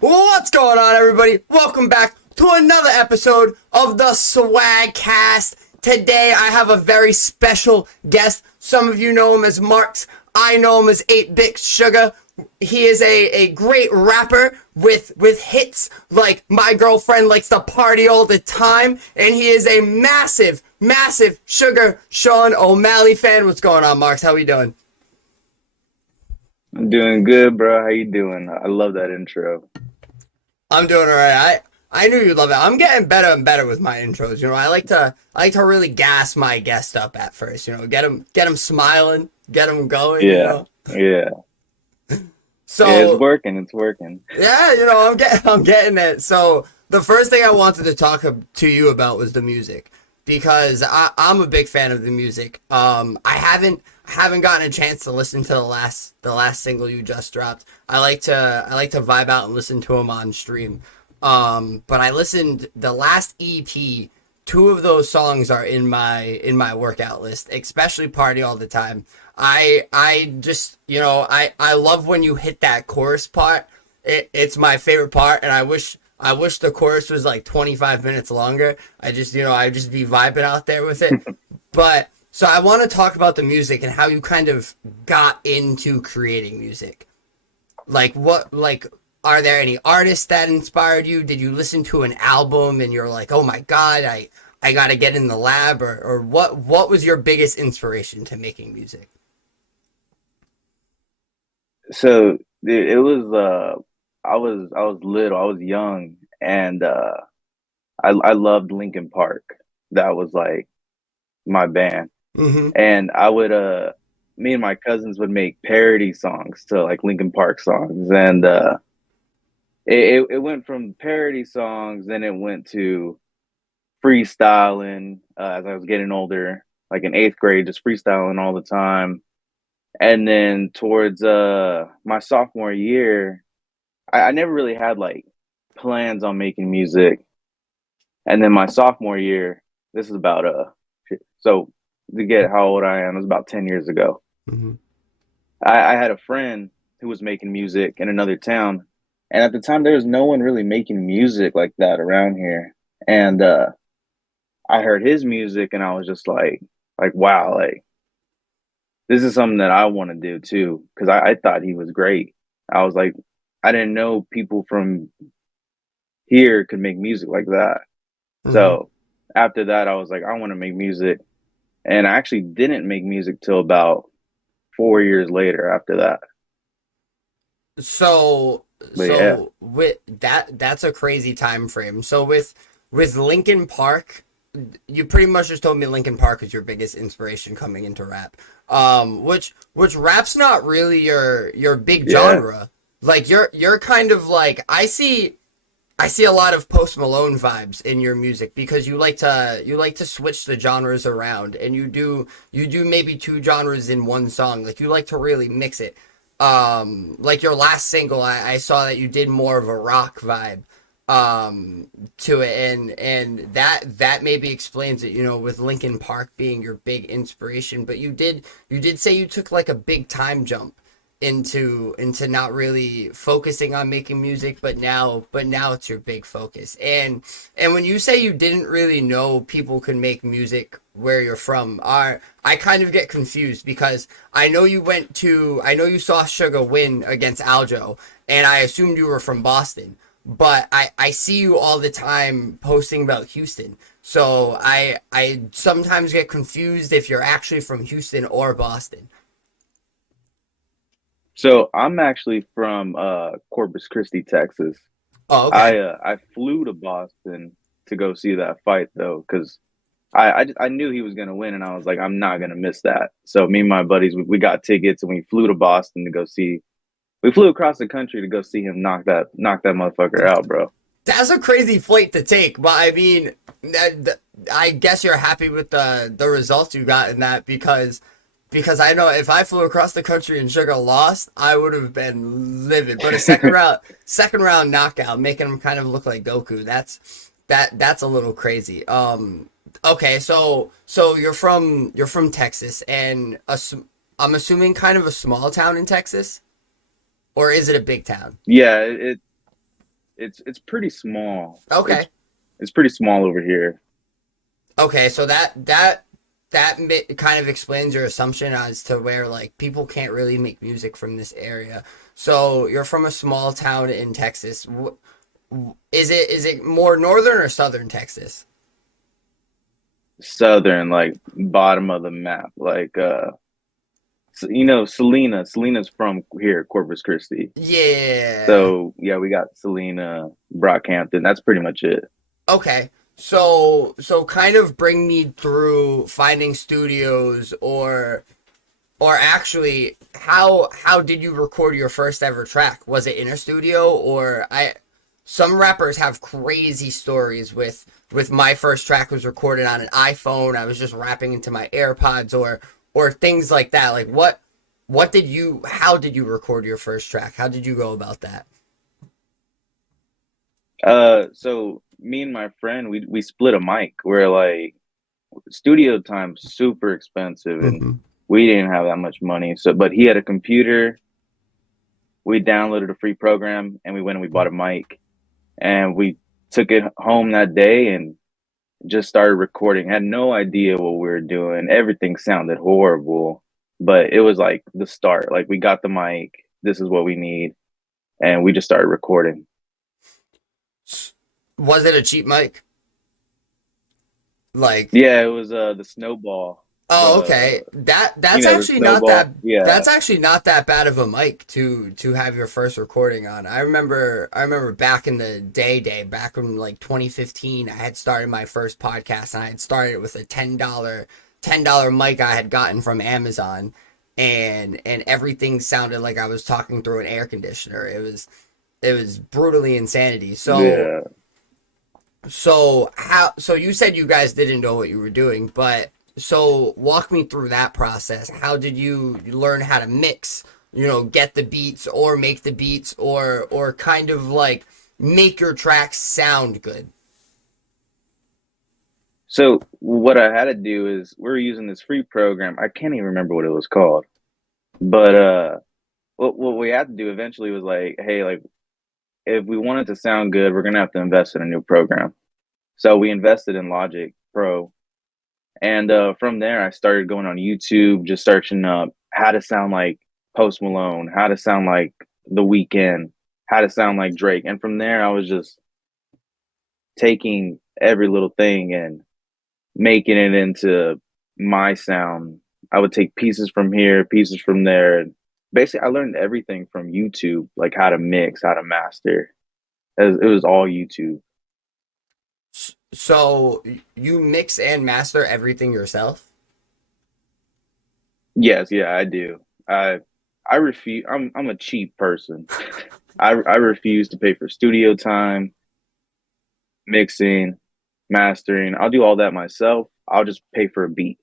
What's going on, everybody? Welcome back to another episode of the Swagcast. Today, I have a very special guest. Some of you know him as Marx. I know him as 8-Bit Sugar. He is a great rapper with hits like My Girlfriend Likes to Party All the Time. And he is a massive Sugar Sean O'Malley fan. What's going on, Marx? How we doing? I'm doing good, bro. How you doing? I love that intro. I'm doing all right. I knew you'd love it. I'm getting better and better with my intros. You know, I like to really gas my guest up at first. You know, get him smiling, get him going. You Yeah, know, yeah, yeah. It's so working. It's working. yeah, you know, I'm getting it. So the first thing I wanted to talk to you about was the music because I'm a big fan of the music. I haven't gotten a chance to listen to the last single you just dropped. I like to vibe out and listen to them on stream. But I listened the last EP. Two of those songs are in my workout list, especially Party All the Time. I just, I love when you hit that chorus part. It's my favorite part, and I wish the chorus was like 25 minutes longer. I just be vibing out there with it. But so I want to talk about the music and how you kind of got into creating music. Like are there any artists that inspired you? Did you listen to an album and you're like, "Oh my God, I got to get in the lab," or what was your biggest inspiration to making music? So it was I was little. I was young, and I loved Linkin Park. That was like my band, Mhm. and I would me and my cousins would make parody songs to like Linkin Park songs, and it went from parody songs, then it went to freestyling as I was getting older, like in eighth grade, just freestyling all the time. And then towards my sophomore year, I never really had like plans on making music. And then my sophomore year, this is about so to get how old I am, it was about 10 years ago. Mhm. I had a friend who was making music in another town, and at the time there was no one really making music like that around here. And I heard his music, and I was just like wow, like this is something that I want to do too, because I thought he was great. I was like, I didn't know people from here could make music like that. Mhm. So after that, I was like, I want to make music, and I actually didn't make music till about 4 years later after that. So But yeah, so with that's a crazy time frame. So with Linkin Park, you pretty much just told me Linkin Park is your biggest inspiration coming into rap. Which rap's not really your big yeah, genre. Like you're kind of like I see a lot of Post Malone vibes in your music because you like to switch the genres around and you do maybe two genres in one song. Like you like to really mix it. Like your last single, I saw that you did more of a rock vibe to it, and that maybe explains it, with Linkin Park being your big inspiration. But you did say you took like a big time jump into not really focusing on making music, but now it's your big focus. And when you say you didn't really know people could make music where you're from, are I kind of get confused because I know you saw Sugar win against Aljo, and I assumed you were from Boston, but I see you all the time posting about Houston. So I sometimes get confused if you're actually from Houston or Boston. so I'm actually from Corpus Christi, Texas. Oh, okay. I flew to Boston to go see that fight though, because I knew he was gonna win, and I was like, I'm not gonna miss that. So me and my buddies, we got tickets, and we flew to Boston to go see. We flew across the country to go see him knock that motherfucker out, bro. That's a crazy flight to take, but I mean, I guess you're happy with the results you got in that because I know if I flew across the country and Sugar lost, I would have been livid. But a second round knockout, making him kind of look like Goku. That's a little crazy. Okay, so you're from Texas, and I'm assuming kind of a small town in Texas, or is it a big town? Yeah, It's pretty small. Okay. It's pretty small over here. Okay, so kind of explains your assumption as to where like people can't really make music from this area. So you're from a small town in Texas. Is it more northern or southern Texas? Southern, like bottom of the map. Like Selena. Selena's from here, Corpus Christi. Yeah. So yeah, we got Selena, Brockhampton. That's pretty much it. Okay. So kind of bring me through finding studios or actually how did you record your first ever track? Was it in a studio or I some rappers have crazy stories with my first track was recorded on an iPhone. I was just rapping into my AirPods or things like that. Like what did you how did you record your first track? How did you go about that? So me and my friend, we split a mic. We're like studio time's super expensive, and Mhm. we didn't have that much money. So, but he had a computer. We downloaded a free program, and we went and we bought a mic, and we took it home that day and just started recording. Had no idea what we were doing. Everything sounded horrible, but it was like the start. Like we got the mic. This is what we need, and we just started recording. Was it a cheap mic? Like Yeah, it was the snowball. oh, okay. The That's the actually not that snowball. Yeah. that's actually not that bad of a mic to have your first recording on. I remember back in the back in like 2015, I had started my first podcast and I had started it with a $10 mic I had gotten from Amazon and everything sounded like I was talking through an air conditioner. It was brutally insanity. So Yeah. so you said you guys didn't know what you were doing, but so walk me through that process. How did you learn how to mix, get the beats or make the beats or kind of like make your tracks sound good? So what I had to do is we were using this free program. I can't even remember what it was called. But what we had to do eventually was like, hey, like if we want it to sound good, we're gonna have to invest in a new program. So we invested in Logic Pro. And from there I started going on YouTube, just searching up how to sound like Post Malone, how to sound like The Weeknd, how to sound like Drake. And from there I was just taking every little thing and making it into my sound. I would take pieces from here, pieces from there. Basically, I learned everything from YouTube, like how to mix, how to master. It was all YouTube. So you mix and master everything yourself? Yes, yeah, I do. I refuse. I'm a cheap person. I refuse to pay for studio time, mixing, mastering. I'll do all that myself. I'll just pay for a beat.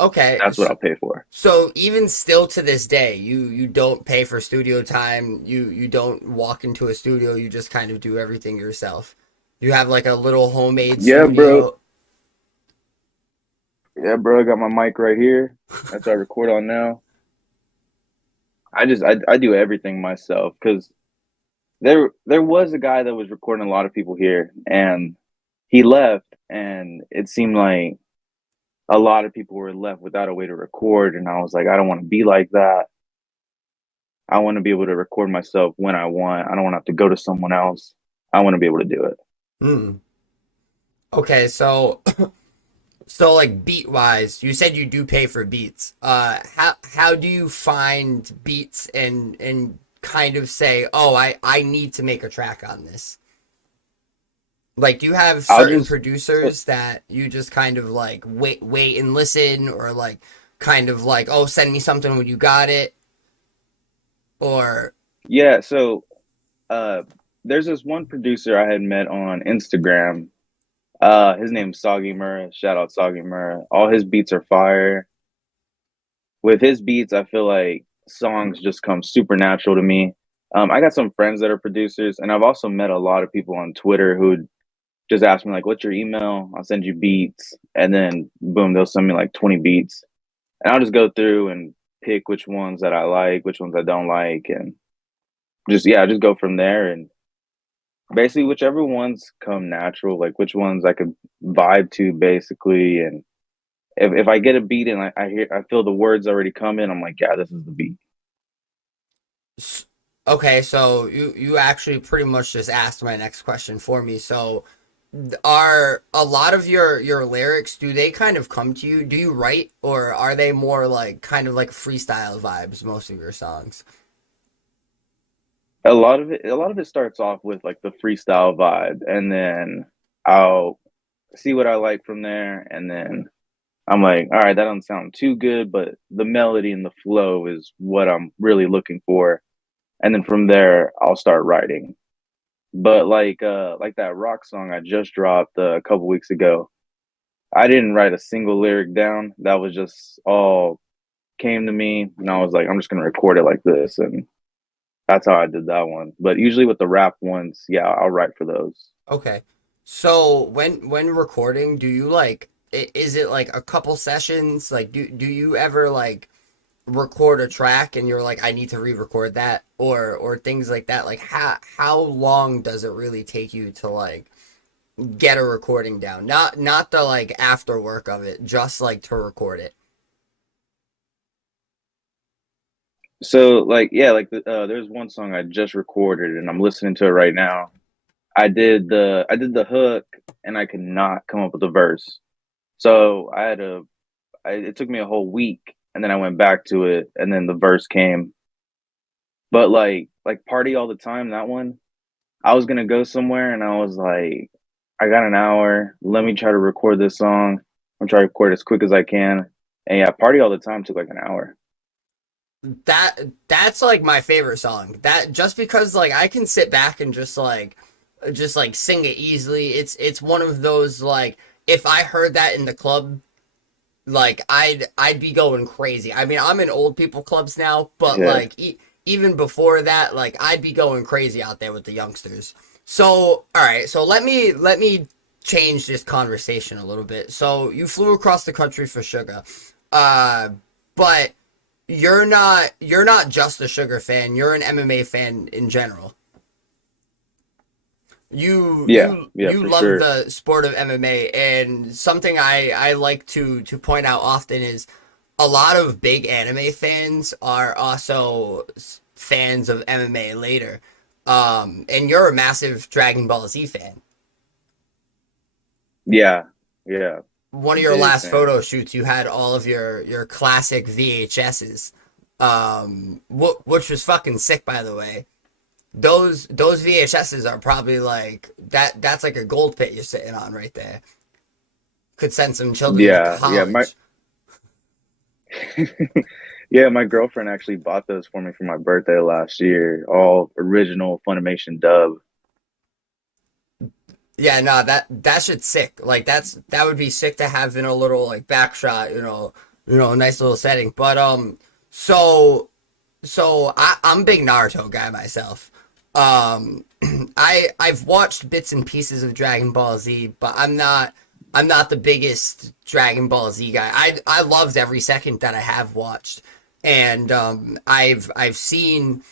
Okay. That's what I'll pay for. So even still to this day, you don't pay for studio time. You don't walk into a studio. You just kind of do everything yourself. You have like a little homemade Yeah, bro. studio. Yeah, bro. I got my mic right here. That's what I record on now. I do everything myself because there was a guy that was recording a lot of people here, and he left, and it seemed like a lot of people were left without a way to record, and I was like, I don't want to be like that. I want to be able to record myself when I want. I don't want to have to go to someone else. I want to be able to do it. Hmm. Okay, so like beat wise, you said you do pay for beats. How do you find beats and kind of say, oh, I need to make a track on this? Like, do you have I'll certain just so producers that you just kind of like wait and listen, or like kind of like, oh, send me something when you got it, or yeah. So uh, there's this one producer I had met on Instagram. His name's Soggy Murrah. Shout out Soggy Murrah. All his beats are fire. With his beats, I feel like songs just come supernatural to me. I got some friends that are producers, and I've also met a lot of people on Twitter who just ask me like, "What's your email? I'll send you beats," and then boom, they'll send me like 20 beats, and I'll just go through and pick which ones that I like, which ones I don't like, and just yeah, just go from there. And basically whichever ones come natural, like which ones I could vibe to basically. And if I get a beat and I feel the words already coming, I'm like, yeah, this is the beat. S- Okay, so you actually pretty much just asked my next question for me. So are a lot of your lyrics, do they kind of come to you? Do you write, or are they more like kind of like freestyle vibes, most of your songs? A lot of it starts off with like the freestyle vibe, and then I'll see what I like from there, and then I'm like, all right, that doesn't sound too good, but the melody and the flow is what I'm really looking for. And then from there, I'll start writing. But like that rock song I just dropped a couple weeks ago, I didn't write a single lyric down. That was just all came to me, and I was like, I'm just gonna record it like this, and that's how I did that one. But usually with the rap ones, yeah, I'll write for those. Okay. So when recording, do you like is it like a couple sessions? Like do you ever like record a track and you're like I need to re-record that or things like that? Like how long does it really take you to like get a recording down? Not the like after work of it, just like to record it. So like yeah, there's one song I just recorded and I'm listening to it right now. I did the hook and I could not come up with a verse. So it took me a whole week and then I went back to it and then the verse came. But like Party All the Time, that one, I was gonna go somewhere and I was like, I got an hour. Let me try to record this song. I'm trying to record as quick as I can. And yeah, Party All the Time took like an hour. That's like my favorite song. That just because like I can sit back and just like sing it easily. It's one of those like if I heard that in the club, like I'd be going crazy. I mean, I'm in old people clubs now, but Yeah. like even before that, like I'd be going crazy out there with the youngsters. So, all right, so let me change this conversation a little bit. So, you flew across the country for sugar. Uh but you're not just a sugar fan. You're an MMA fan in general. you Yeah, you yeah, you for love sure. the sport of MMA, and something I like to point out often is a lot of big anime fans are also fans of MMA later. And you're a massive Dragon Ball Z fan. Yeah, yeah. One of your Big last fan. photo shoots, you had all of your classic VHSs, which was fucking sick, by the way. Those VHSs are probably like that. That's like a gold pit you're sitting on right there. Could send some children to Yeah, yeah. My college. yeah, my girlfriend actually bought those for me for my birthday last year. All original Funimation dub. Yeah, no, that shit's sick. Like that would be sick to have in a little like back shot, a nice little setting. But so I'm a big Naruto guy myself. Um, I've watched bits and pieces of Dragon Ball Z, but I'm not the biggest Dragon Ball Z guy. I loved every second that I have watched, and I've seen.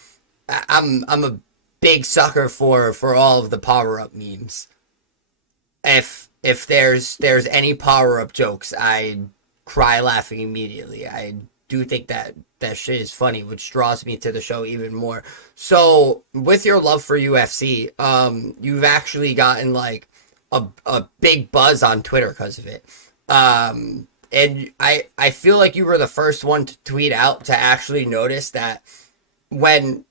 I'm a big sucker for all of the power up memes. If there's any power up jokes, I cry laughing immediately. I do think that shit is funny, which draws me to the show even more. So with your love for UFC, you've actually gotten like a big buzz on Twitter because of it. And I feel like you were the first one to tweet out to actually notice that when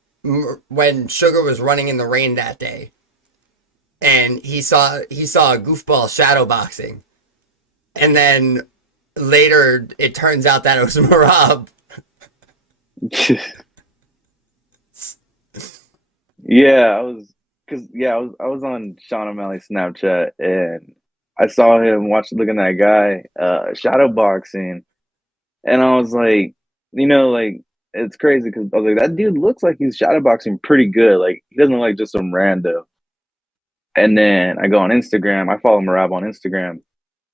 when Sugar was running in the rain that day, and he saw a goofball shadow boxing, and then later it turns out that it was Marab. Yeah, I was on Sean O'Malley's Snapchat and I saw him looking at that guy shadow boxing and I was like, like it's crazy because I was like that dude looks like he's shadow boxing pretty good. Like he doesn't look like just some rando. And then I go on Instagram, I follow Marab on Instagram,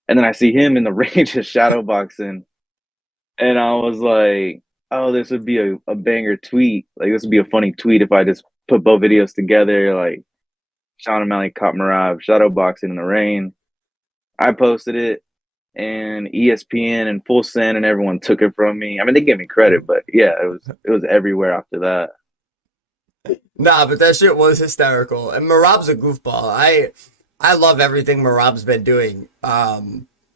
and then I see him in the range of shadow boxing and I was like, oh, this would be a banger tweet. Like this would be a funny tweet if I just put both videos together. Like Sean O'Malley caught Marab shadow boxing in the rain. I posted it, and ESPN and Full Send and everyone took it from me. I mean, they gave me credit, but yeah, it was everywhere after that. Nah, but that shit was hysterical. And Marab's a goofball. I love everything Marab's been doing.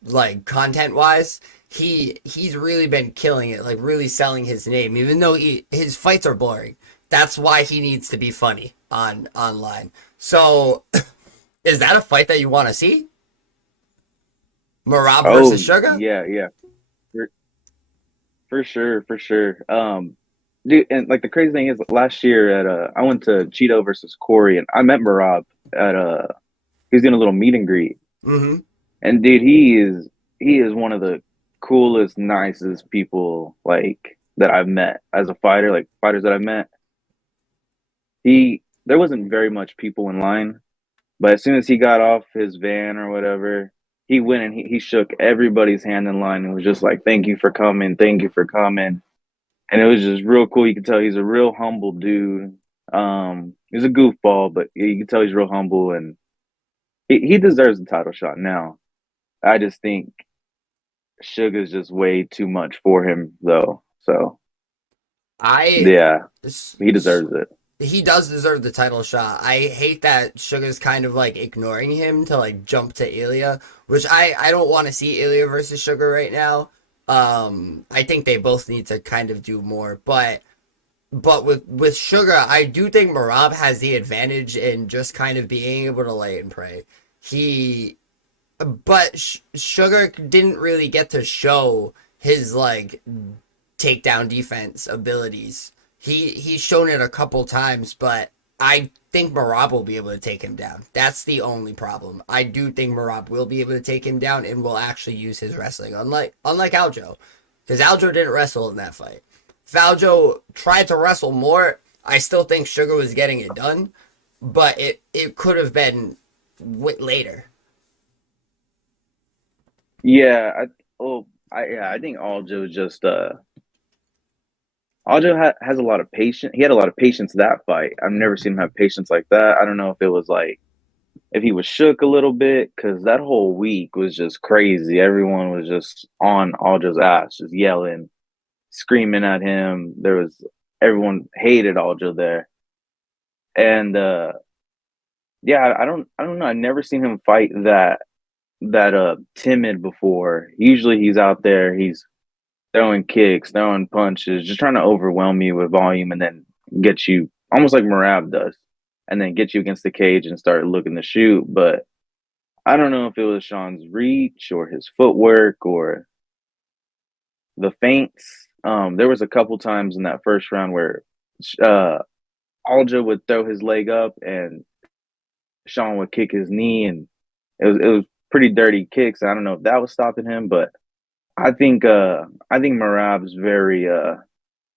Like content wise, he's really been killing it, like really selling his name, even though his fights are boring. That's why he needs to be funny on online. So, is that a fight that you want to see? Marab versus Oh Sugar? yeah, yeah, for, for sure, for sure. Dude, and like the crazy thing is, last year at I went to Cheeto versus Corey, and I met Marab at he was doing a little meet and greet, Mm-hmm. and dude, he is one of the coolest, nicest people like that I've met as a fighter, like fighters that I've met. He There wasn't very much people in line, but as soon as he got off his van or whatever, he went and he shook everybody's hand in line and was just like, "Thank you for coming, thank you for coming." And it was just real cool. You can tell he's a real humble dude. He's a goofball, but you can tell he's real humble, and he deserves the title shot now. I just think Sugar's just way too much for him, though. So I yeah, s- he s- deserves it. he does deserve the title shot. I hate that Sugar's kind of like ignoring him to like jump to Ilya, which I don't want to see Ilya versus Sugar right now. I think they both need to kind of do more, but with Sugar, I do think Marab has the advantage in just kind of being able to lay and pray. He but Sugar didn't really get to show his like takedown defense abilities. He's shown it a couple times, but I think Marab will be able to take him down. That's the only problem. I do think Marab will be able to take him down and will actually use his wrestling, unlike Aljo, because Aljo didn't wrestle in that fight. If Aljo tried to wrestle more, I still think Sugar was getting it done, but it could have been later. Yeah, I think Aljo just Aljo has a lot of patience. He had a lot of patience that fight. I've never seen him have patience like that. I don't know if it was like if he was shook a little bit because that whole week was just crazy. Everyone was just on Aljo's ass, just yelling, screaming at him. Everyone hated Aljo there, and yeah, I don't know. I've never seen him fight that timid before. Usually he's out there, he's throwing kicks, throwing punches, just trying to overwhelm you with volume and then get you almost like Marab does, and then get you against the cage and start looking to shoot. But I don't know if it was Sean's reach or his footwork or the feints. There was a couple times in that first round where uh, Alja would throw his leg up and Sean would kick his knee, and it was pretty dirty kicks. I don't know if that was stopping him, but I think Marab's very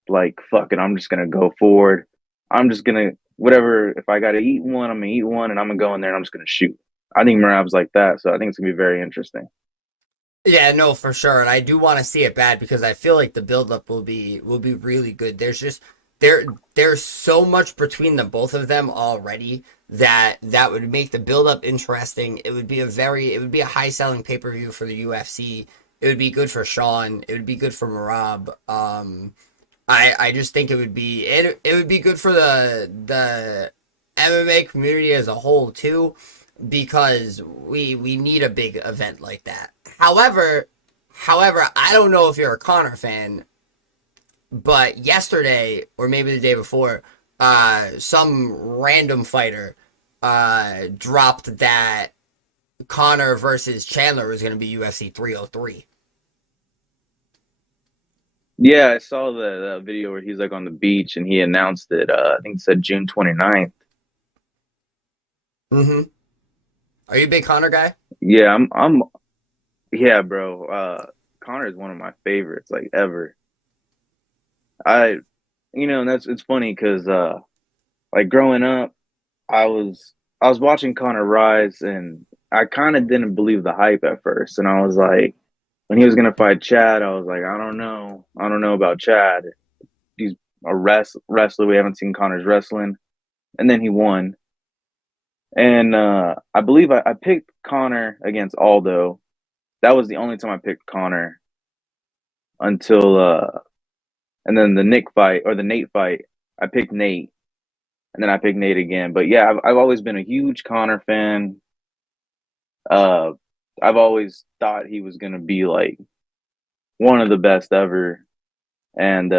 like fuck it, I'm just gonna go forward. I'm just gonna whatever if I gotta eat one, I'm gonna eat one and I'm gonna go in there and I'm just gonna shoot. I think Marab's like that, so I think it's gonna be very interesting. Yeah, no, for sure. And I do want to see it bad because I feel like the buildup will be really good. There's so much between the both of them already that would make the buildup interesting. It would be a high selling pay per view for the UFC. It would be good for Sean. It would be good for Marab. I just think it would be good for the MMA community as a whole too, because we need a big event like that. However, I don't know if you're a Connor fan, but yesterday or maybe the day before, some random fighter dropped that Connor versus Chandler was going to be UFC 303. Yeah, I saw the video where he's like on the beach and he announced it. I think it said June 29th. Mm-hmm. Are you a big Connor guy? Yeah, I'm yeah, bro. Connor is one of my favorites like ever. I and that's it's funny because like growing up, I was watching Connor rise, and I kind of didn't believe the hype at first, and I was like, when he was gonna fight Chad, I was like, I don't know about Chad. He's a wrestler. We haven't seen Connor's wrestling, and then he won. And I believe I picked Connor against Aldo. That was the only time I picked Connor until and then the Nick fight or the Nate fight. I picked Nate, and then I picked Nate again. But yeah, I've always been a huge Connor fan. Uh, I've always thought he was gonna be like one of the best ever, and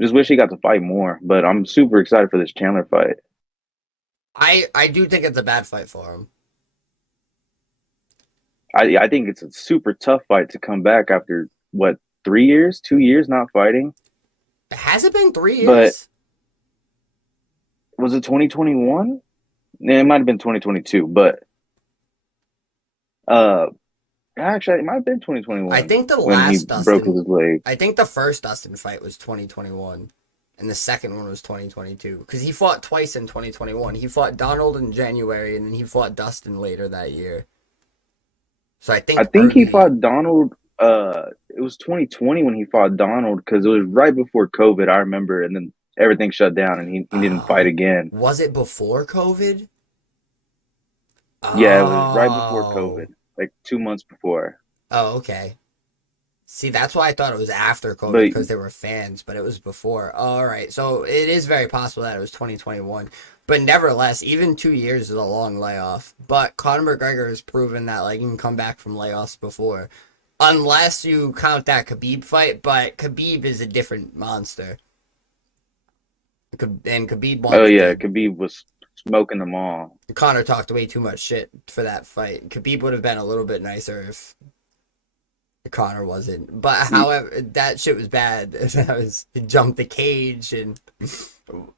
just wish he got to fight more. But I'm super excited for this Chandler fight. I do think it's a bad fight for him. I think it's a super tough fight to come back after what 3 years, 2 years not fighting. Has it been three But years? was it 2021? Yeah, it might have been 2022, but uh actually it might have been I 2021 think the when he last broke Dustin, his leg. I think the first Dustin fight was 2021, and the second one was 2022. Because he fought twice in 2021. He fought Donald in January, and then he fought Dustin later that year. So I I think think he early. fought Donald it was 2020 when he fought Donald because it was right before COVID, I remember, and then everything shut down and he didn't fight Oh, again. was it before COVID? Yeah, it was right before Oh, COVID, like 2 months before. oh, okay. See, that's why I thought it was after COVID But because they were fans, but it was before. All right, so it is very possible that it was 2021, but nevertheless, even 2 years is a long layoff. But Conor McGregor has proven that like you can come back from layoffs before, unless you count that Khabib fight. But Khabib is a different monster, and Khabib oh wanted yeah, to. Khabib was smoking them all. Conor talked way too much shit for that fight. Khabib would have been a little bit nicer if Connor wasn't. But however, that shit was bad. That was he jumped the cage, and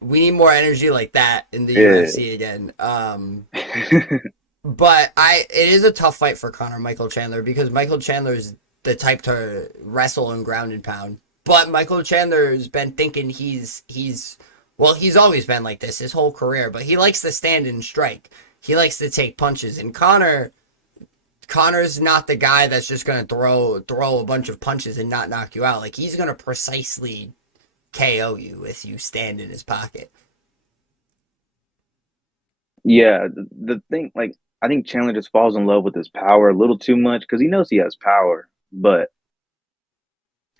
we need more energy like that in the Yeah. UFC again. But it is a tough fight for Connor Michael Chandler because Michael Chandler is the type to wrestle and ground and pound. But Michael Chandler's been thinking he's always been like this his whole career, but he likes to stand and strike. He likes to take punches, and Connor's not the guy that's just gonna throw a bunch of punches and not knock you out. Like he's gonna precisely KO you if you stand in his pocket. Yeah, the thing, like, I think Chandler just falls in love with his power a little too much because he knows he has power, but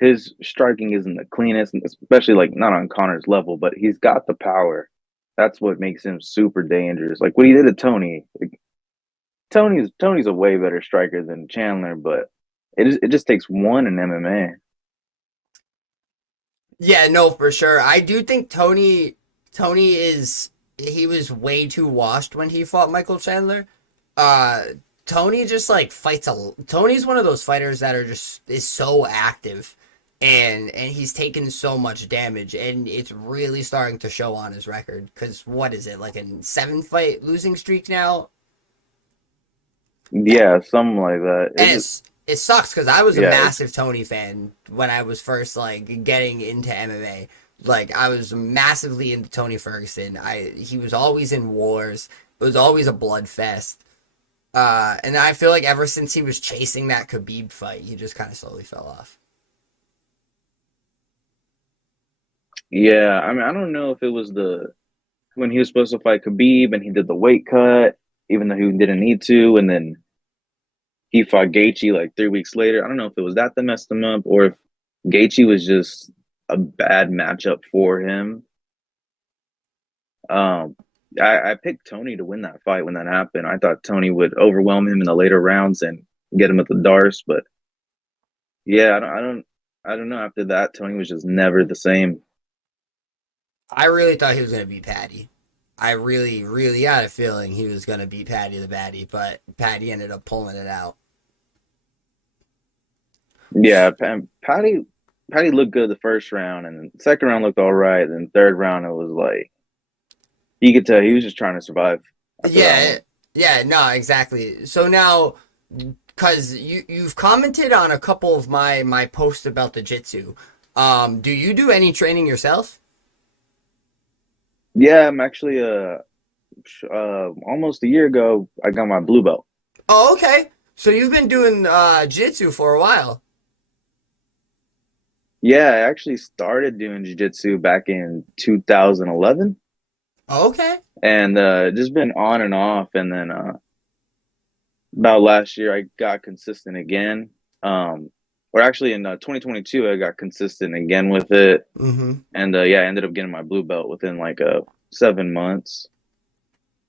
his striking isn't the cleanest, especially like not on Connor's level, but he's got the power. That's what makes him super dangerous. Like what he did to Tony. Like, Tony's a way better striker than Chandler, but it just takes one in MMA. Yeah, no, for sure. I do think Tony is he was way too washed when he fought Michael Chandler. Uh Tony just like Tony's one of those fighters that are just is so active and he's taken so much damage and it's really starting to show on his record cuz what is it like a 7 fight losing streak now. Yeah, something like that. And it sucks because I was a Yeah, massive Tony fan when I was first like getting into MMA. Like I was massively into Tony Ferguson. He was always in wars. It was always a bloodfest. And I feel like ever since he was chasing that Khabib fight, he just kind of slowly fell off. yeah. I mean, I don't know if it was the when he was supposed to fight Khabib and he did the weight cut, even though he didn't need to, and then he fought Gaethje like 3 weeks later. I don't know if it was that messed him up or if Gaethje was just a bad matchup for him. Um, I picked Tony to win that fight when that happened. I thought Tony would overwhelm him in the later rounds and get him at the Darce, but yeah, I don't know. After that, Tony was just never the same. I really thought he was gonna beat Patty. I really, really had a feeling he was gonna beat Patty the Batty, but Patty ended up pulling it out. Yeah, Patty looked good the first round, and the second round looked all right. And third round, it was like you could tell he was just trying to survive after that Yeah, one. yeah, no, exactly. So now, because you've commented on a couple of my posts about the jitsu, do you do any training yourself? Yeah, I'm actually almost a year ago I got my blue belt. Oh, okay. So you've been doing jitsu for a while. Yeah, I actually started doing jiu-jitsu back in 2011. Okay. and just been on and off. And then about last year, I got consistent again. Or actually, in 2022, I got consistent again with it, Mm-hmm. and yeah, I ended up getting my blue belt within like 7 months.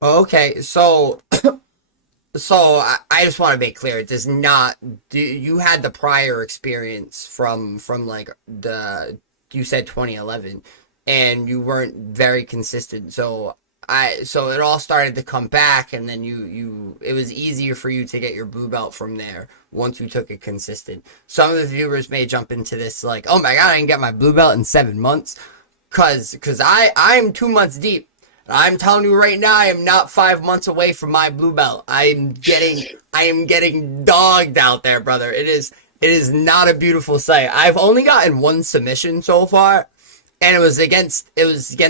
Okay. So I just want to make clear, it does not. You had the prior experience from like the you said 2011, and you weren't very consistent. So it all started to come back, and then you it was easier for you to get your blue belt from there once you took it consistent. Some of the viewers may jump into this like, oh my god, I didn't get my blue belt in 7 months, cause I'm 2 months deep. I'm telling you right now, I am not 5 months away from my blue belt. I am getting dogged out there, brother. It is not a beautiful sight. I've only gotten one submission so far, and it was against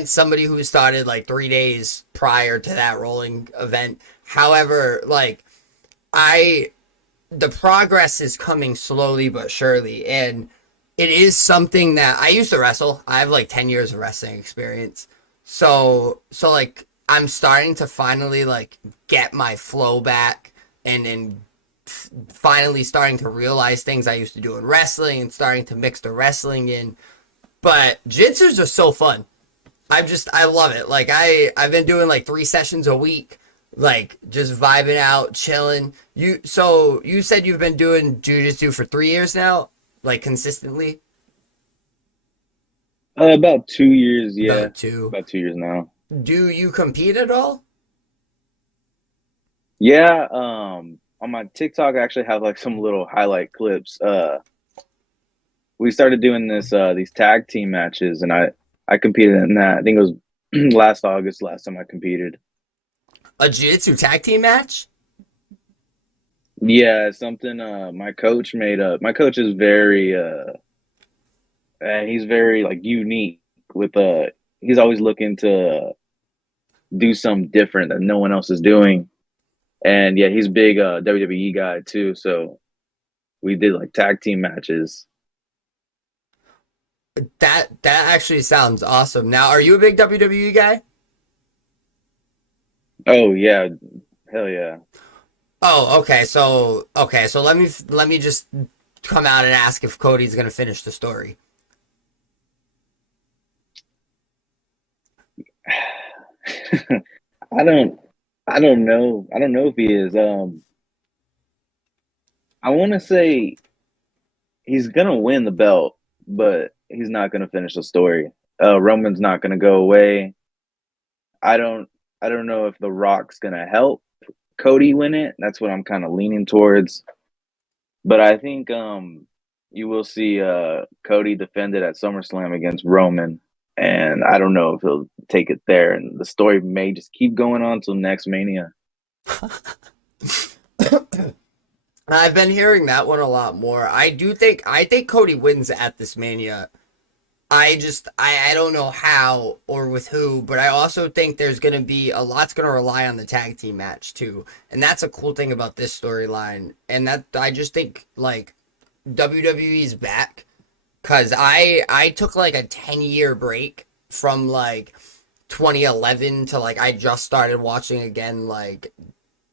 somebody who started like 3 days prior to that rolling event. However, like I the progress is coming slowly but surely, and it is something that I used to wrestle. I have like 10 years of wrestling experience. So like I'm starting to finally like get my flow back, and finally starting to realize things I used to do in wrestling and starting to mix the wrestling in. But jitsus are so fun. I love it. Like I've been doing like 3 sessions a week, like just vibing out, chilling. You said you've been doing jujitsu for 3 years now, like consistently. About 2 years, yeah, About two. about 2 years now. Do you compete at all? Yeah, on my TikTok, I actually have like some little highlight clips. We started doing these tag team matches, and I competed in that. I think it was last August, last time I competed. A jiu-jitsu tag team match? Yeah, something my coach made up. My coach is very he's very like unique with he's always looking to do something different that no one else is doing. And yeah, he's big WWE guy too, so we did like tag team matches. That actually sounds awesome. Now, are you a big WWE guy? Oh yeah, hell yeah. Oh, okay. So let me just come out and ask if Cody's gonna finish the story. I don't I don't know. I don't know if he is. I want to say he's gonna win the belt, but he's not gonna finish the story. Roman's not gonna go away. I don't I don't know if The Rock's gonna help Cody win it. That's what I'm kind of leaning towards. But I think you will see Cody defend it at SummerSlam against Roman, and I don't know if he'll take it there. And the story may just keep going on till next Mania. I've been hearing that one a lot more. I think Cody wins at this Mania. I don't know how or with who, but I also think there's gonna be a lot's gonna rely on the tag team match too. And that's a cool thing about this storyline. And that I just think like WWE's back, cause I took like a 10-year break from like 2011 to like I just started watching again like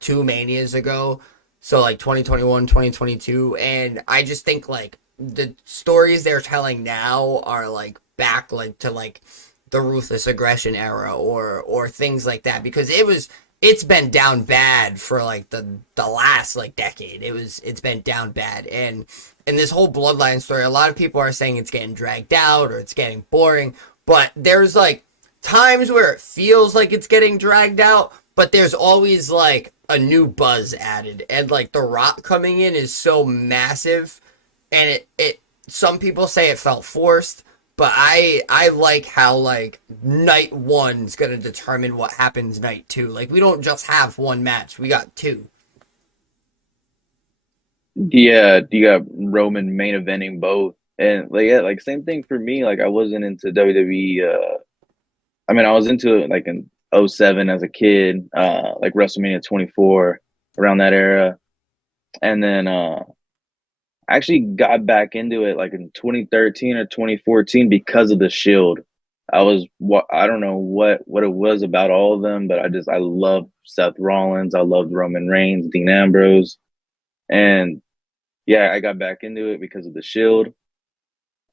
two manias ago. So like 2021, 2022, and I just think like the stories they're telling now are like back like to like the ruthless aggression era or things like that, because it's been down bad for like the last like decade. It's been down bad, and this whole bloodline story, a lot of people are saying it's getting dragged out or it's getting boring, but there's like times where it feels like it's getting dragged out, but there's always like a new buzz added, and like The Rock coming in is so massive, and it some people say it felt forced, but I like how like night one's gonna determine what happens night two. Like we don't just have one match, we got two. Yeah, you got Roman main eventing both, and like yeah, like same thing for me. Like I wasn't into WWE. I mean, I was into it like in '07 as a kid, like WrestleMania 24 around that era, and then I actually got back into it like in 2013 or 2014 because of the Shield. I don't know what it was about all of them, but I love Seth Rollins, I loved Roman Reigns, Dean Ambrose, and yeah, I got back into it because of the Shield,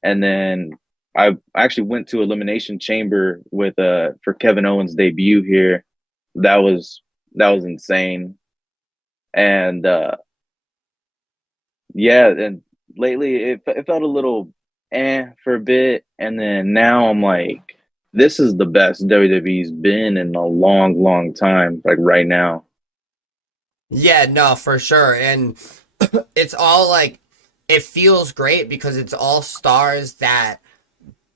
and then I actually went to Elimination Chamber with for Kevin Owens' debut here. That was that was insane, and yeah, and lately it felt a little for a bit, and then now I'm like, this is the best WWE's been in a long, long time. Like right now. Yeah, no, for sure. And it's all like it feels great because it's all stars that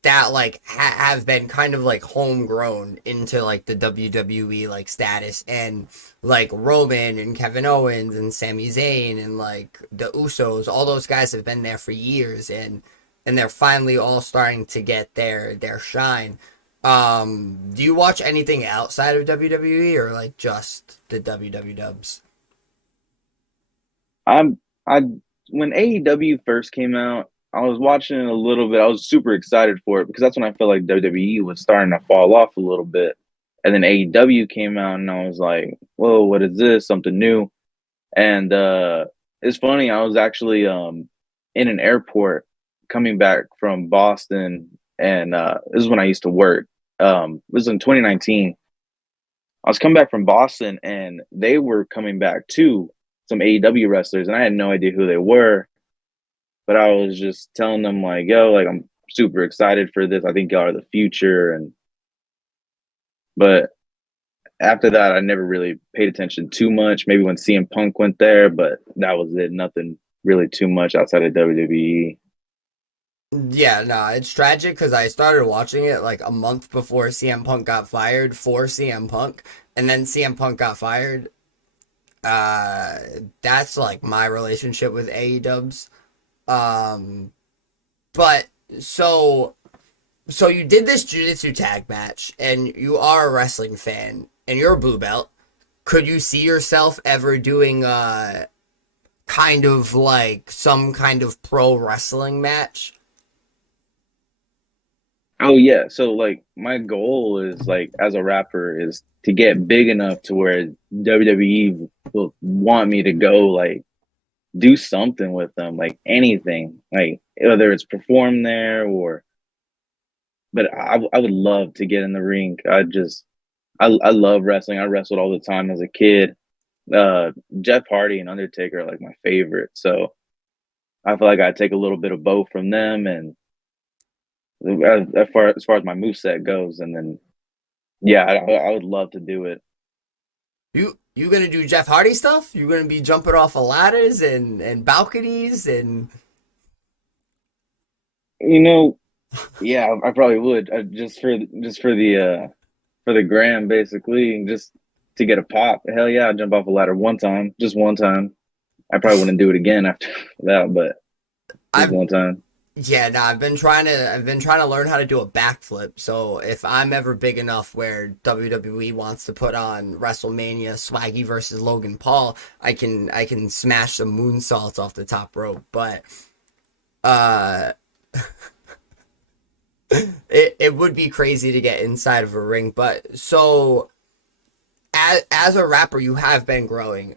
like have been kind of like homegrown into like the WWE like status, and like Roman and Kevin Owens and Sami Zayn and like the Usos, all those guys have been there for years, and they're finally all starting to get their shine. Do you watch anything outside of WWE or like just the WW dubs? I'm I When AEW first came out, I was watching it a little bit. I was super excited for it because that's when I felt like WWE was starting to fall off a little bit. And then AEW came out and I was like, whoa, what is this? Something new. And it's funny, I was actually in an airport coming back from Boston, and this is when I used to work. It was in 2019. I was coming back from Boston and they were coming back too, some AEW wrestlers, and I had no idea who they were, but I was just telling them like, yo, like I'm super excited for this. I think y'all are the future. And but after that I never really paid attention too much. Maybe when CM Punk went there, but that was it. Nothing really too much outside of WWE. Yeah, no, it's tragic because I started watching it like a month before CM Punk got fired for CM Punk, and then CM Punk got fired. Uh, that's like my relationship with AE Dubs. Um, but so so you did this jiu-jitsu tag match, and you are a wrestling fan, and you're a blue belt. Could you see yourself ever doing kind of like some kind of pro wrestling match? Oh yeah, so like my goal is like as a rapper is to get big enough to where WWE will want me to go like do something with them, like anything, like whether it's perform there or. But I would love to get in the ring. I love wrestling. I wrestled all the time as a kid. Jeff Hardy and Undertaker are like my favorite. So I feel like I take a little bit of both from them, and as far as my moveset goes, and then yeah, I would love to do it. You gonna do Jeff Hardy stuff? You gonna be jumping off of ladders and balconies and You know, yeah, I probably would for the gram, basically, just to get a pop. Hell yeah, I'd jump off a ladder one time, just one time. I probably wouldn't do it again after that, but just I've one time. yeah, no, I've been trying to learn how to do a backflip. So if I'm ever big enough where WWE wants to put on WrestleMania Swaggy versus Logan Paul, I can smash some moonsaults off the top rope. But uh it would be crazy to get inside of a ring. But so as a rapper, you have been growing.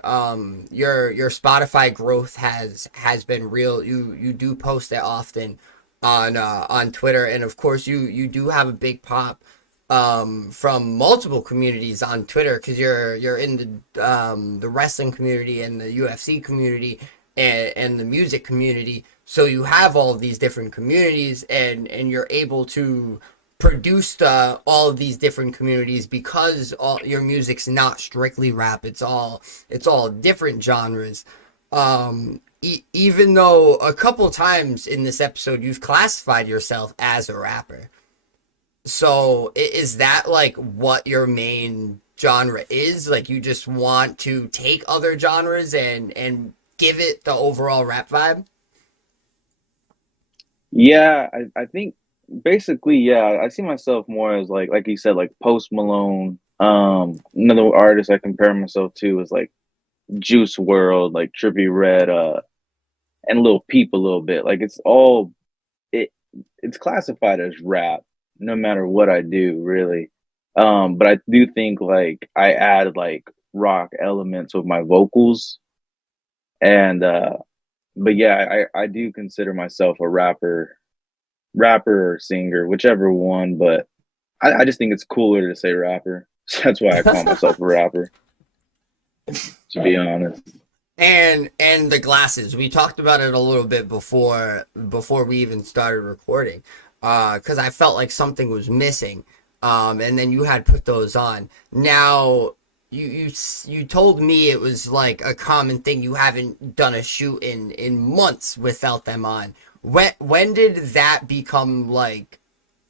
Your Spotify growth has been real. You do post it often on Twitter, and of course you do have a big pop from multiple communities on Twitter because you're in the wrestling community and the UFC community and the music community. So you have all of these different communities, and you're able to produced all of these different communities because all your music's not strictly rap. It's all different genres. Even though a couple times in this episode you've classified yourself as a rapper, so is that like what your main genre is? Like you just want to take other genres and give it the overall rap vibe? Yeah, I think basically, yeah, I see myself more as like you said, like Post Malone. Another artist I compare myself to is like Juice World, like Trippie Red, and Lil Peep a little bit. Like it it's classified as rap, no matter what I do, really. But I do think like I add like rock elements with my vocals, and but yeah, I do consider myself a rapper or singer, whichever one. But I just think it's cooler to say rapper. So that's why I call myself a rapper, to be honest. And the glasses. We talked about it a little bit before we even started recording. Cuz I felt like something was missing. And then you had put those on. Now you told me it was like a common thing. You haven't done a shoot in months without them on. When did that become like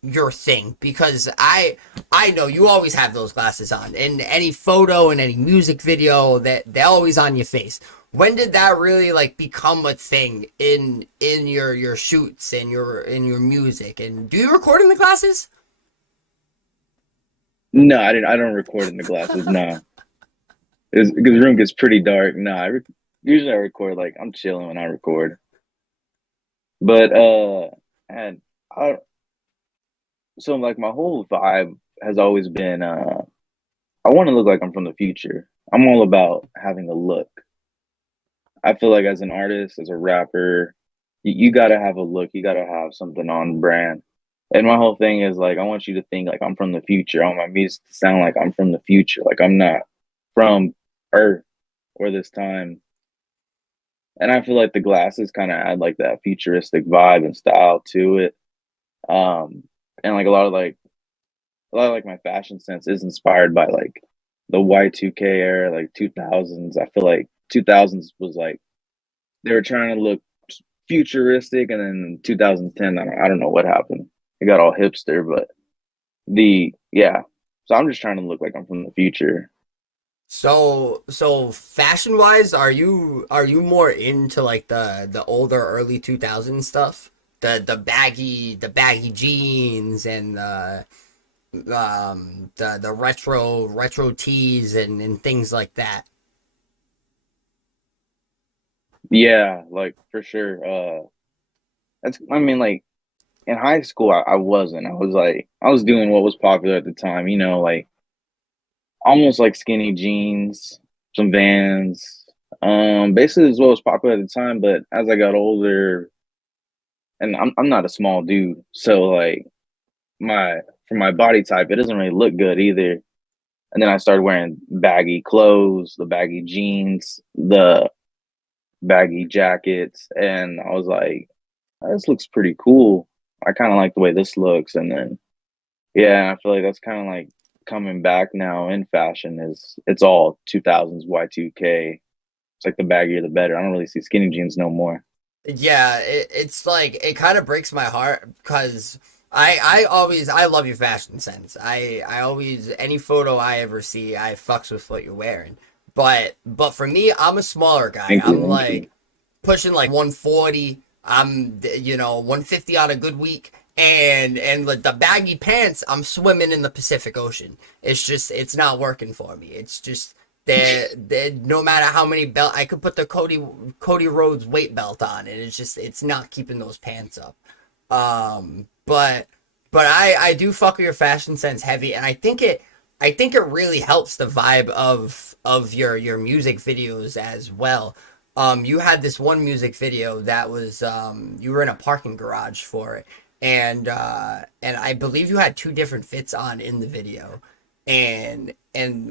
your thing? Because I know you always have those glasses on in any photo and any music video, that they're always on your face. When did that really like become a thing in your shoots and your music? And do you record in the glasses? No, I didn't. I don't record in the glasses. No, because the room gets pretty dark. No, usually I record like I'm chilling when I record. But and I so like my whole vibe has always been I want to look like I'm from the future. I'm all about having a look. I feel like as an artist, as a rapper, you got to have a look. You got to have something on brand. And my whole thing is like I want you to think like I'm from the future. I want my music to sound like I'm from the future. Like I'm not from Earth or this time. And I feel like the glasses kind of add like that futuristic vibe and style to it. And like a lot of like my fashion sense is inspired by like the Y2K era, like 2000s. I feel like 2000s was like they were trying to look futuristic, and then in 2010, I don't know what happened. It got all hipster, but the yeah. So I'm just trying to look like I'm from the future. So fashion wise, are you more into like the older early 2000s stuff? The baggy jeans and the retro tees and things like that. Yeah, like for sure. That's I mean like in high school I wasn't. I was like I was doing what was popular at the time, like almost like skinny jeans, some Vans. Basically is what was popular at the time, but as I got older, and I'm not a small dude, so like my for my body type, it doesn't really look good either. And then I started wearing baggy clothes, the baggy jeans, the baggy jackets, and I was like, this looks pretty cool. I kind of like the way this looks, and then yeah, I feel like that's kind of like coming back now in fashion. Is it's all 2000s Y2K. It's like the baggier the better. I don't really see skinny jeans no more. Yeah, it's like it kind of breaks my heart because I love your fashion sense. I always, any photo I ever see, I fucks with what you're wearing. But for me, I'm a smaller guy. Thank you, I'm thank you. like pushing like 140. I'm 150 on a good week. And the baggy pants, I'm swimming in the Pacific Ocean. It's not working for me. It's just they no matter how many belt I could put the Cody Rhodes weight belt on, and it's not keeping those pants up. But I do fuck with your fashion sense heavy, and I think it really helps the vibe of your music videos as well. You had this one music video that was you were in a parking garage for it, and I believe you had two different fits on in the video, and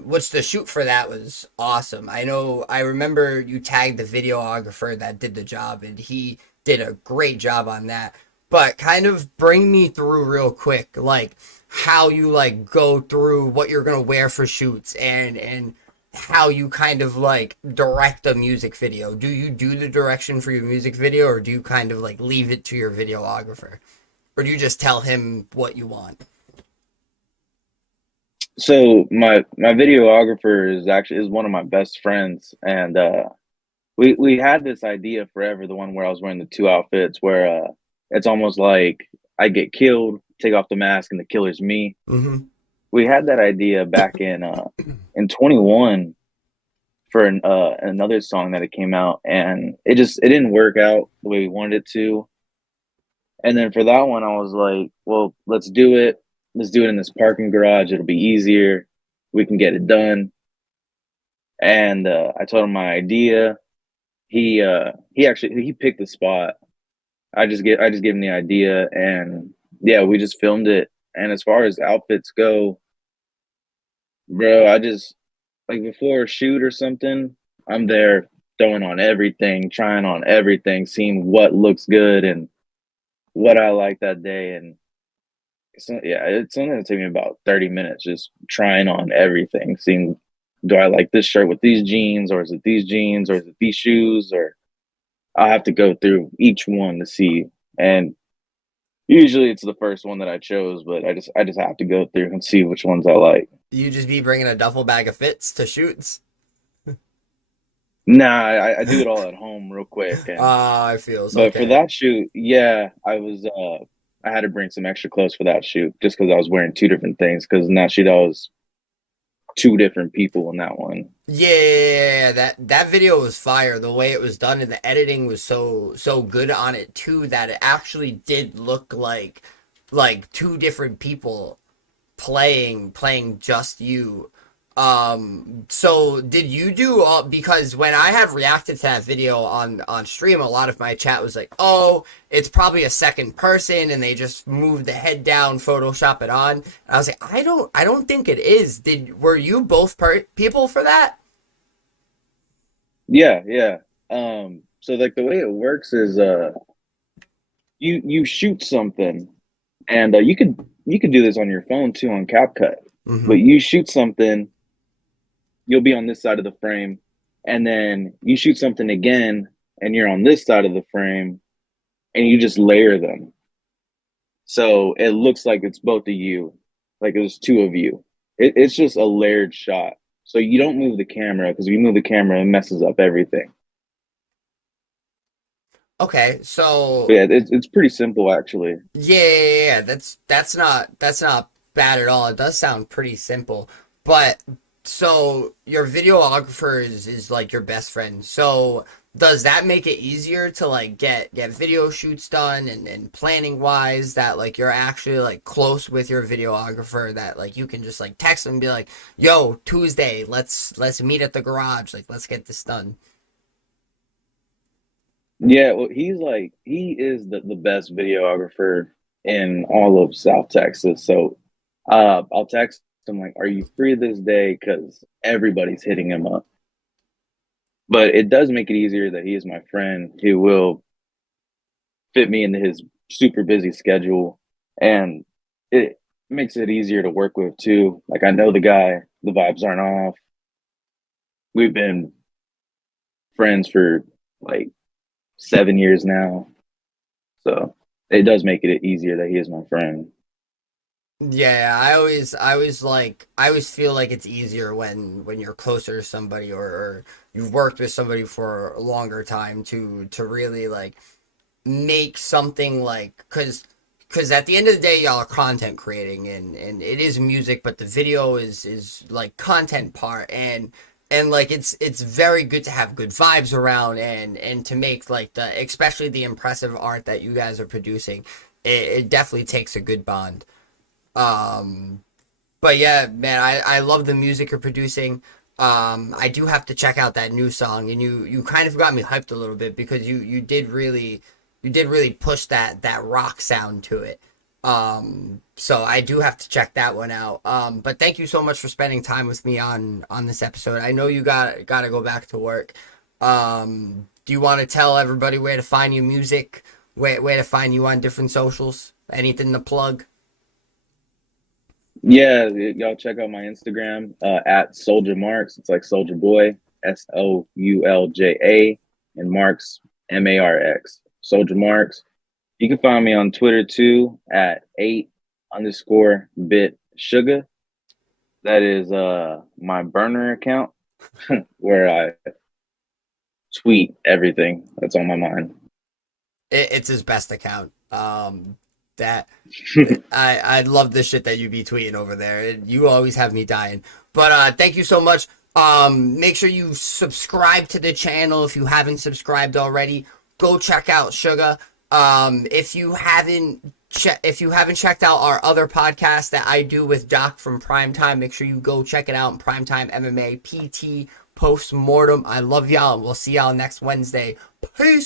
which the shoot for that was awesome. I remember you tagged the videographer that did the job, and he did a great job on that. But kind of bring me through real quick, like how you like go through what you're gonna wear for shoots, and how you kind of like direct a music video. Do you do the direction for your music video, or do you kind of like leave it to your videographer, or do you just tell him what you want? So my videographer is one of my best friends, and we had this idea forever. The one where I was wearing the two outfits, where it's almost like I get killed, take off the mask, and the killer's me. Mm-hmm. We had that idea back in 21 for another song that it came out, and it didn't work out the way we wanted it to. And then for that one, I was like, well, let's do it. let's do it in this parking garage. It'll be easier. We can get it done. And I told him my idea. He picked the spot. I just gave him the idea, and yeah, we just filmed it. And as far as outfits go, bro, I just like before a shoot or something, I'm there throwing on everything, trying on everything, seeing what looks good and what I like that day. And it's only gonna take me about 30 minutes just trying on everything, seeing do I like this shirt with these jeans, or is it these jeans, or is it these shoes, or I'll have to go through each one to see. And usually it's the first one that I chose, but I just have to go through and see which ones I like. You just be bringing a duffel bag of fits to shoots. Nah, I do it all at home real quick. And I feels but for okay. that shoot, yeah, I had to bring some extra clothes for that shoot just because I was wearing two different things. Because in that shoot, I was two different people in that one. Yeah, that video was fire. The way it was done and the editing was so good on it too that it actually did look like two different people playing just you. So did you do all, because when I have reacted to that video on stream, a lot of my chat was like, "Oh, it's probably a second person and they just moved the head down, Photoshop it on." And I was like, I don't think it is. Were you both people for that?" Yeah, yeah. So like the way it works is you shoot something, and you could do this on your phone too on CapCut. But Mm-hmm. you shoot something, you'll be on this side of the frame, and then you shoot something again, and you're on this side of the frame, and you just layer them. So it looks like it's both of you, like there's two of you. It's just a layered shot. So you don't move the camera because if you move the camera, it messes up everything. Okay, But so yeah, it's pretty simple actually. yeah, that's not bad at all. It does sound pretty simple, but so your videographer is like your best friend. So does that make it easier to like get video shoots done and planning wise that like you're actually like close with your videographer that like you can just like text them and be like, "Yo, Tuesday, let's meet at the garage. Like let's get this done." Yeah, well, he is the best videographer in all of South Texas. So I'll text him like, "Are you free this day?" Because everybody's hitting him up. But it does make it easier that he is my friend. He will fit me into his super busy schedule, and it makes it easier to work with too. Like I know the guy, the vibes aren't off. We've been friends for like 7 years now. So it does make it easier that he is my friend. Yeah, I always feel like it's easier when you're closer to somebody or you've worked with somebody for a longer time to really like make something like because at the end of the day y'all are content creating and it is music but the video is like content part and like it's very good to have good vibes around and to make like the especially the impressive art that you guys are producing it definitely takes a good bond. um but yeah, man, I love the music you're producing. I do have to check out that new song, and you kind of got me hyped a little bit because you did really push that rock sound to it. So I do have to check that one out. But thank you so much for spending time with me on this episode. I know you gotta go back to work. Do you want to tell everybody where to find your music, where to find you on different socials? Anything to plug? Yeah, y'all check out my Instagram at Soldier Marks. It's like Soldier Boy, Soulja, and Marks, Marx. Soldier Marks. You can find me on Twitter too at 8_bit sugar. That is my burner account where I tweet everything that's on my mind. It's his best account. That I love the shit that you be tweeting over there. You always have me dying. But thank you so much. Make sure you subscribe to the channel if you haven't subscribed already. Go check out Sugar. If you haven't if you haven't checked out our other podcast that I do with Doc from Primetime, make sure you go check it out in Primetime MMA PT Postmortem. I love y'all, and we'll see y'all next Wednesday. Peace.